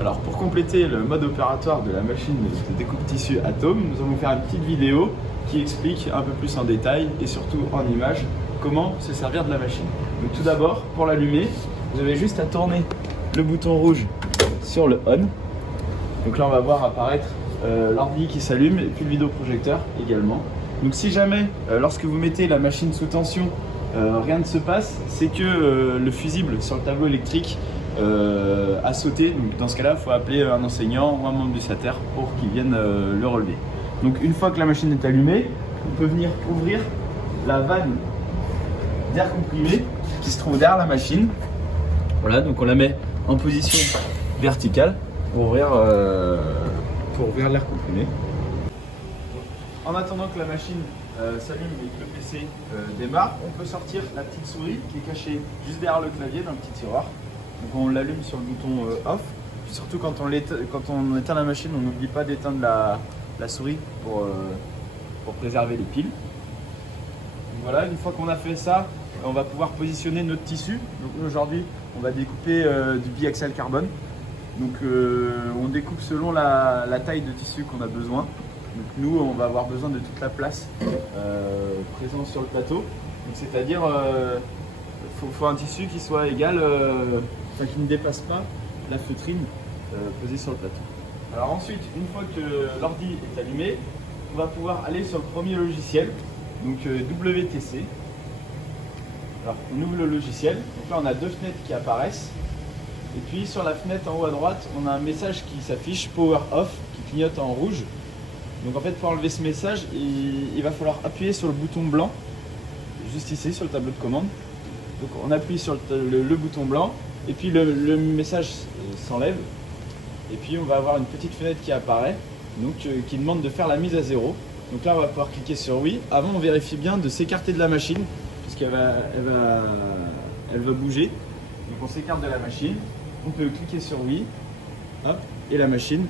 Alors pour compléter le mode opératoire de la machine de découpe tissu Atom, nous allons faire une petite vidéo qui explique un peu plus en détail et surtout en images comment se servir de la machine. Donc tout d'abord, pour l'allumer, vous avez juste à tourner le bouton rouge sur le on. Donc là on va voir apparaître l'ordi qui s'allume et puis le vidéoprojecteur également. Donc si jamais lorsque vous mettez la machine sous tension, rien ne se passe, c'est que le fusible sur le tableau électrique a sauté. Donc dans ce cas-là, il faut appeler un enseignant ou un membre du SATER pour qu'il vienne le relever. Donc une fois que la machine est allumée, on peut venir ouvrir la vanne d'air comprimé qui se trouve derrière la machine. Voilà, donc on la met en position verticale pour ouvrir l'air comprimé. En attendant que la machine s'allume et que le PC démarre, on peut sortir la petite souris qui est cachée juste derrière le clavier dans le petit tiroir. Donc on l'allume sur le bouton off. Puis surtout quand on éteint la machine, on n'oublie pas d'éteindre la souris pour préserver les piles. Donc voilà, une fois qu'on a fait ça, on va pouvoir positionner notre tissu. Donc aujourd'hui, on va découper du biaxial carbone. Donc on découpe selon la taille de tissu qu'on a besoin. Donc nous, on va avoir besoin de toute la place présente sur le plateau. C'est-à-dire, faut un tissu qui soit égal, qui ne dépasse pas la feutrine posée sur le plateau. Alors ensuite, une fois que l'ordi est allumé, on va pouvoir aller sur le premier logiciel, donc WTC. Alors on ouvre le logiciel, donc là on a deux fenêtres qui apparaissent. Et puis sur la fenêtre en haut à droite, on a un message qui s'affiche Power Off, qui clignote en rouge. Donc en fait, pour enlever ce message, il va falloir appuyer sur le bouton blanc, juste ici sur le tableau de commande. Donc on appuie sur le bouton blanc et puis le message s'enlève. Et puis on va avoir une petite fenêtre qui apparaît, donc qui demande de faire la mise à zéro. Donc là on va pouvoir cliquer sur oui. Avant on vérifie bien de s'écarter de la machine, puisqu'elle va bouger. Donc on s'écarte de la machine, on peut cliquer sur oui, hop, et la machine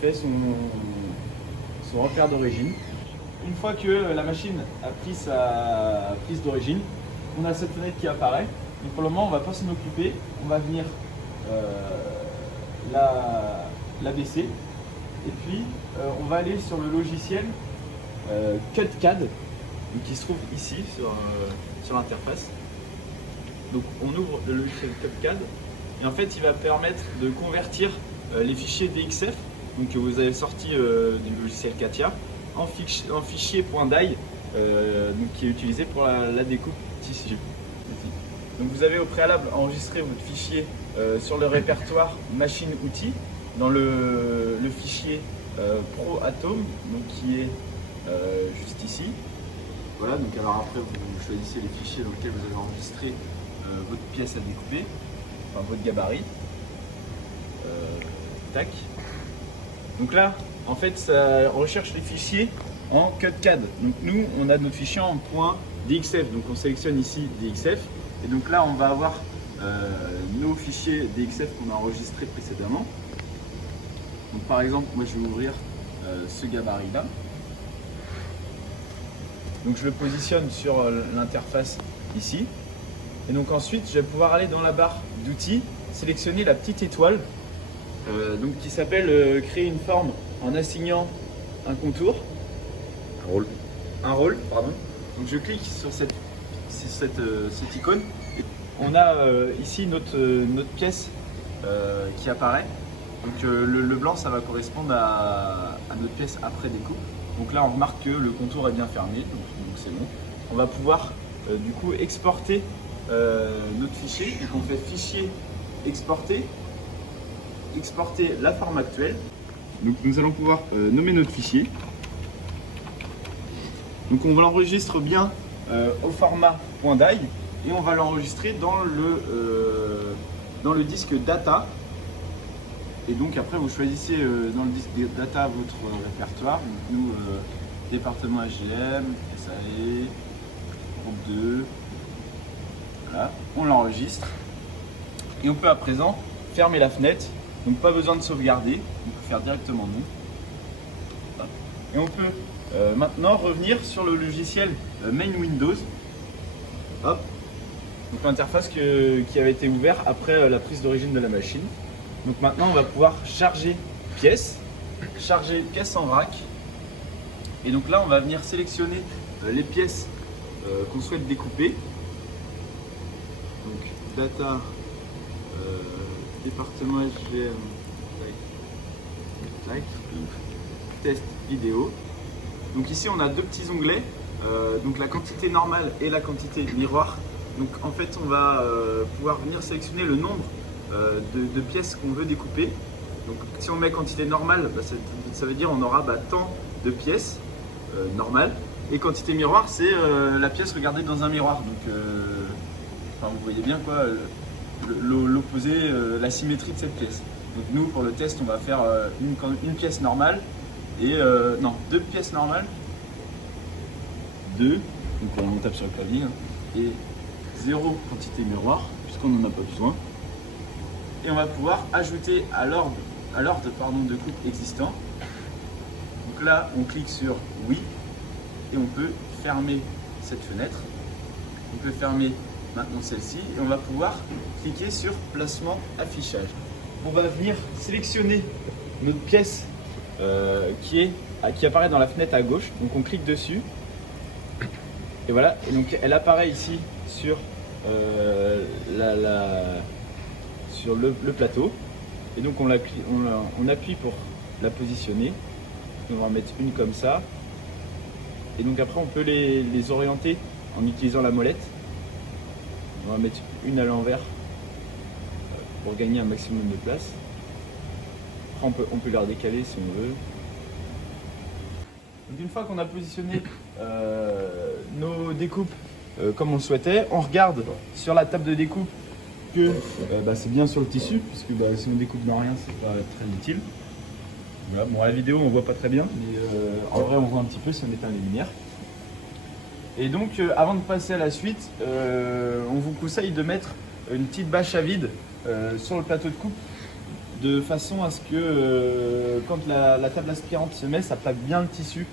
fait son repère d'origine. Une fois que la machine a pris sa prise d'origine, on a cette fenêtre qui apparaît. Donc pour le moment, on ne va pas s'en occuper. On va venir la baisser. Et puis, on va aller sur le logiciel CutCAD, qui se trouve ici sur l'interface. Donc on ouvre le logiciel CutCAD. Et en fait, il va permettre de convertir les fichiers DXF, donc que vous avez sorti du logiciel CATIA, en fichier .dai, qui est utilisé pour la découpe tissu. Donc vous avez au préalable enregistré votre fichier sur le répertoire machine outils dans le fichier Pro Atom, donc qui est juste ici. Voilà, donc alors après vous choisissez les fichiers dans lesquels vous avez enregistré votre pièce à découper, enfin votre gabarit. Tac. Donc là, en fait, ça recherche les fichiers en CutCAD. Donc nous, on a notre fichier en .dxf. Donc on sélectionne ici DXF. Et donc là, on va avoir nos fichiers DXF qu'on a enregistrés précédemment. Donc par exemple, moi je vais ouvrir ce gabarit-là. Donc je le positionne sur l'interface ici. Et donc ensuite, je vais pouvoir aller dans la barre d'outils, sélectionner la petite étoile donc qui s'appelle créer une forme en assignant un contour. Un rôle, pardon. Donc je clique sur cette icône. Et on a ici notre pièce qui apparaît. Donc le blanc, ça va correspondre à notre pièce après découpe. Donc là, on remarque que le contour est bien fermé, donc c'est bon. On va pouvoir du coup exporter notre fichier. Donc on fait fichier exporter la forme actuelle. Donc nous allons pouvoir nommer notre fichier. Donc on l'enregistre bien au format .dai et on va l'enregistrer dans le disque data. Et donc après vous choisissez dans le disque data votre répertoire. Donc nous département HGM, SAE, groupe 2. Voilà, on l'enregistre et on peut à présent fermer la fenêtre. Donc pas besoin de sauvegarder, on peut faire directement nous. Et on peut maintenant revenir sur le logiciel Main Windows. Hop. Donc l'interface qui avait été ouverte après la prise d'origine de la machine. Donc maintenant on va pouvoir charger pièces en vrac. Et donc là on va venir sélectionner les pièces qu'on souhaite découper. Donc data, département SGM, test vidéo. Donc ici on a deux petits onglets, donc la quantité normale et la quantité miroir. Donc en fait on va pouvoir venir sélectionner le nombre de pièces qu'on veut découper. Donc si on met quantité normale, ça veut dire on aura tant de pièces normales. Et quantité miroir, c'est la pièce regardée dans un miroir. Donc vous voyez bien quoi, l'opposé, la symétrie de cette pièce. Donc nous pour le test on va faire une pièce normale et non, deux pièces normales, donc on tape sur le clavier, et 0 quantité miroir puisqu'on n'en a pas besoin. Et on va pouvoir ajouter à l'ordre de coupe existant. Donc là on clique sur oui et on peut fermer cette fenêtre. On peut fermer maintenant celle-ci et on va pouvoir cliquer sur placement affichage. On va venir sélectionner notre pièce qui apparaît dans la fenêtre à gauche. Donc on clique dessus et voilà, et donc elle apparaît ici sur sur le plateau. Et donc on appuie pour la positionner. On va en mettre une comme ça. Et donc après on peut les orienter en utilisant la molette. On va mettre une à l'envers pour gagner un maximum de place. Après on peut la décaler si on veut. Donc une fois qu'on a positionné nos découpes comme on le souhaitait, on regarde sur la table de découpe que c'est bien sur le tissu, puisque si on découpe dans rien, c'est pas très utile. Voilà, bon, à la vidéo on voit pas très bien, mais en vrai on voit un petit peu si on éteint les lumières. Et donc avant de passer à la suite, on vous conseille de mettre une petite bâche à vide sur le plateau de coupe, de façon à ce que quand la table aspirante se met, ça plaque bien le tissu.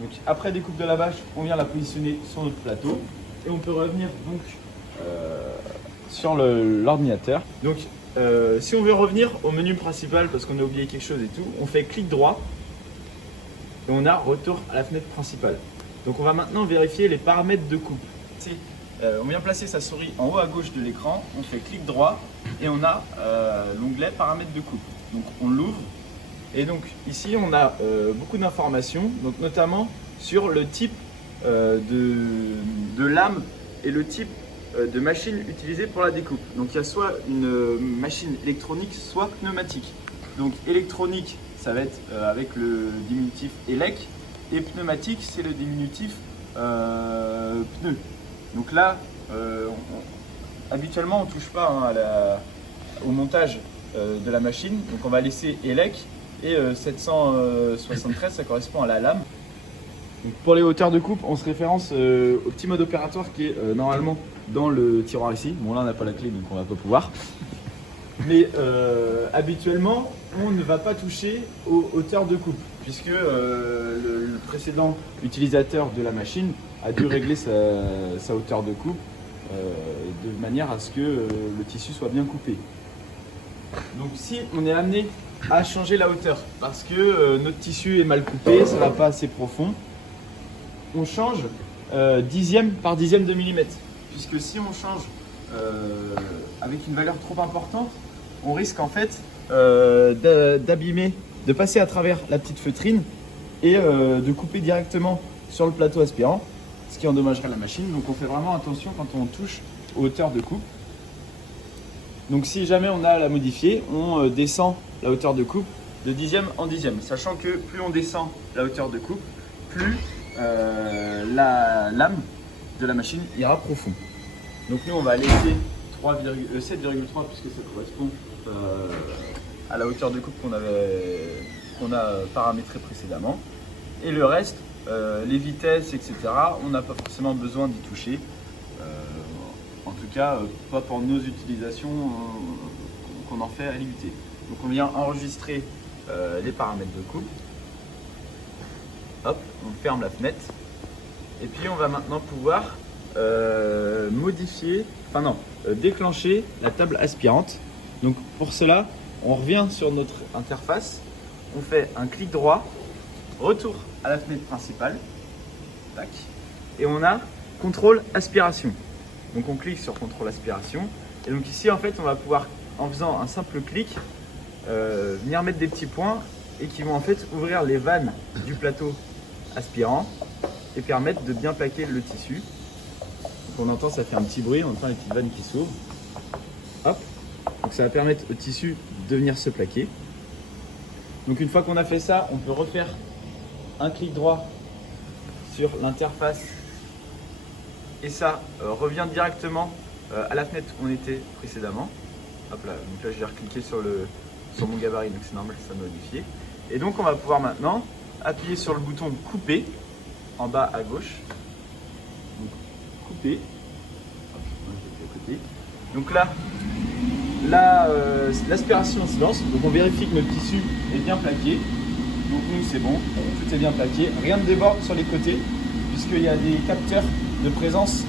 Donc après découpe de la bâche, on vient la positionner sur notre plateau et on peut revenir donc sur l'ordinateur. Donc si on veut revenir au menu principal parce qu'on a oublié quelque chose et tout, on fait clic droit et on a retour à la fenêtre principale. Donc on va maintenant vérifier les paramètres de coupe. On vient placer sa souris en haut à gauche de l'écran, on fait clic droit et on a l'onglet paramètres de coupe. Donc on l'ouvre et donc ici on a beaucoup d'informations, donc notamment sur le type de lame et le type de machine utilisée pour la découpe. Donc il y a soit une machine électronique, soit pneumatique. Donc électronique, ça va être avec le diminutif élec, et pneumatique, c'est le diminutif pneu. Donc là, habituellement, on ne touche pas au montage de la machine. Donc on va laisser élec et 773, ça correspond à la lame. Donc pour les hauteurs de coupe, on se référence au petit mode opératoire qui est normalement dans le tiroir ici. Bon là on n'a pas la clé donc on va pas pouvoir. Mais habituellement on ne va pas toucher aux hauteurs de coupe puisque le précédent utilisateur de la machine a dû régler sa hauteur de coupe de manière à ce que le tissu soit bien coupé. Donc si on est amené à changer la hauteur parce que notre tissu est mal coupé, ça va pas assez profond, on change dixième par dixième de millimètre. Puisque si on change avec une valeur trop importante, on risque en fait d'abîmer, de passer à travers la petite feutrine et de couper directement sur le plateau aspirant, ce qui endommagerait la machine. Donc on fait vraiment attention quand on touche aux hauteurs de coupe. Donc si jamais on a à la modifier, on descend la hauteur de coupe de dixième en dixième, sachant que plus on descend la hauteur de coupe, plus la lame de la machine ira profond. Donc nous on va laisser 7,3 puisque ça correspond à la hauteur de coupe qu'on a paramétré précédemment. Et le reste, les vitesses, etc., on n'a pas forcément besoin d'y toucher. En tout cas, pas pour nos utilisations qu'on en fait à l'unité. Donc on vient enregistrer les paramètres de coupe. Hop, on ferme la fenêtre. Et puis on va maintenant pouvoir déclencher la table aspirante. Donc pour cela, on revient sur notre interface, on fait un clic droit, retour à la fenêtre principale, tac, et on a contrôle aspiration. Donc on clique sur contrôle aspiration, et donc ici en fait on va pouvoir, en faisant un simple clic, venir mettre des petits points et qui vont en fait ouvrir les vannes du plateau aspirant et permettre de bien plaquer le tissu. Donc on entend, ça fait un petit bruit, on entend les petites vannes qui s'ouvrent. Hop. Donc ça va permettre au tissu de venir se plaquer. Donc une fois qu'on a fait ça, on peut refaire un clic droit sur l'interface et ça revient directement à la fenêtre où on était précédemment. Hop là, donc là je vais recliquer sur mon gabarit, donc c'est normal, ça modifié. Et donc on va pouvoir maintenant appuyer sur le bouton couper en bas à gauche. Donc couper. Hop, à côté. Donc là, l'aspiration se lance, donc on vérifie que notre tissu est bien plaqué. Donc nous c'est bon, tout est bien plaqué, rien ne déborde sur les côtés puisqu'il y a des capteurs de présence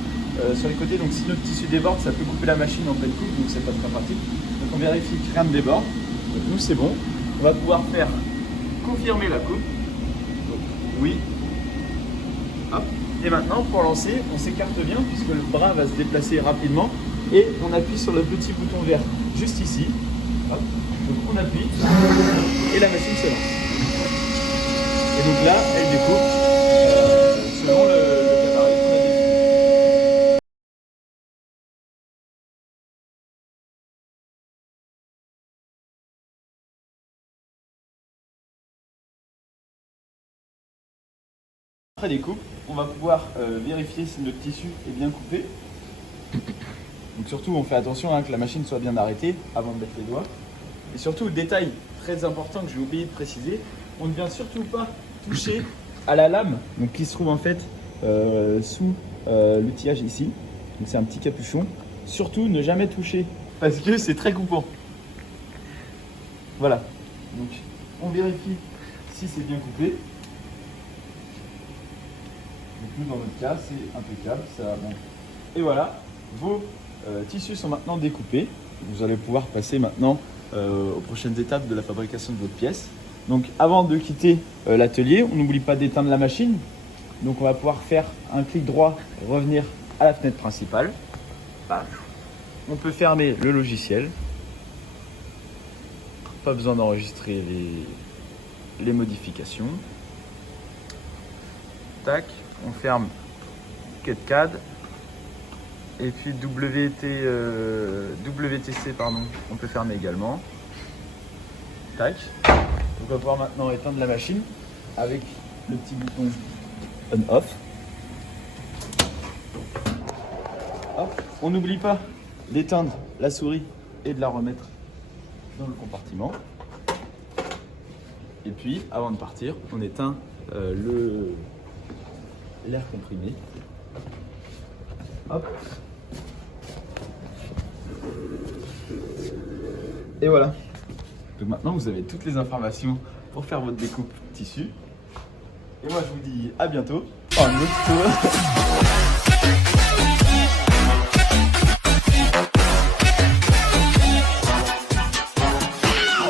sur les côtés, donc si notre tissu déborde ça peut couper la machine en pleine coupe, donc c'est pas très pratique. Donc on vérifie que rien ne déborde, donc nous c'est bon. On va pouvoir faire confirmer la coupe, donc oui, hop. Et maintenant pour lancer on s'écarte bien puisque le bras va se déplacer rapidement et on appuie sur le petit bouton vert juste ici, hop. Donc on appuie et la machine se lance. Et donc là, elle découpe selon le gabarit qu'on a défini. Après découpe, on va pouvoir vérifier si notre tissu est bien coupé. Donc surtout, on fait attention que la machine soit bien arrêtée avant de mettre les doigts. Et surtout, détail très important que j'ai oublié de préciser, on ne vient surtout pas toucher à la lame, donc qui se trouve en fait sous l'outillage ici. Donc c'est un petit capuchon. Surtout ne jamais toucher parce que c'est très coupant. Voilà. Donc on vérifie si c'est bien coupé. Donc nous dans notre cas c'est impeccable. Ça, bon. Et voilà, vos tissus sont maintenant découpés. Vous allez pouvoir passer maintenant aux prochaines étapes de la fabrication de votre pièce. Donc avant de quitter l'atelier, on n'oublie pas d'éteindre la machine. Donc on va pouvoir faire un clic droit, revenir à la fenêtre principale. Paf. On peut fermer le logiciel. Pas besoin d'enregistrer les modifications. Tac, on ferme KitKat. Et puis WTC, pardon, on peut fermer également. Tac. Donc on va pouvoir maintenant éteindre la machine avec le petit bouton on-off. On n'oublie pas d'éteindre la souris et de la remettre dans le compartiment. Et puis, avant de partir, on éteint l'air comprimé. Hop. Et voilà. Donc maintenant, vous avez toutes les informations pour faire votre découpe tissu. Et moi, je vous dis à bientôt pour un nouveau tuto.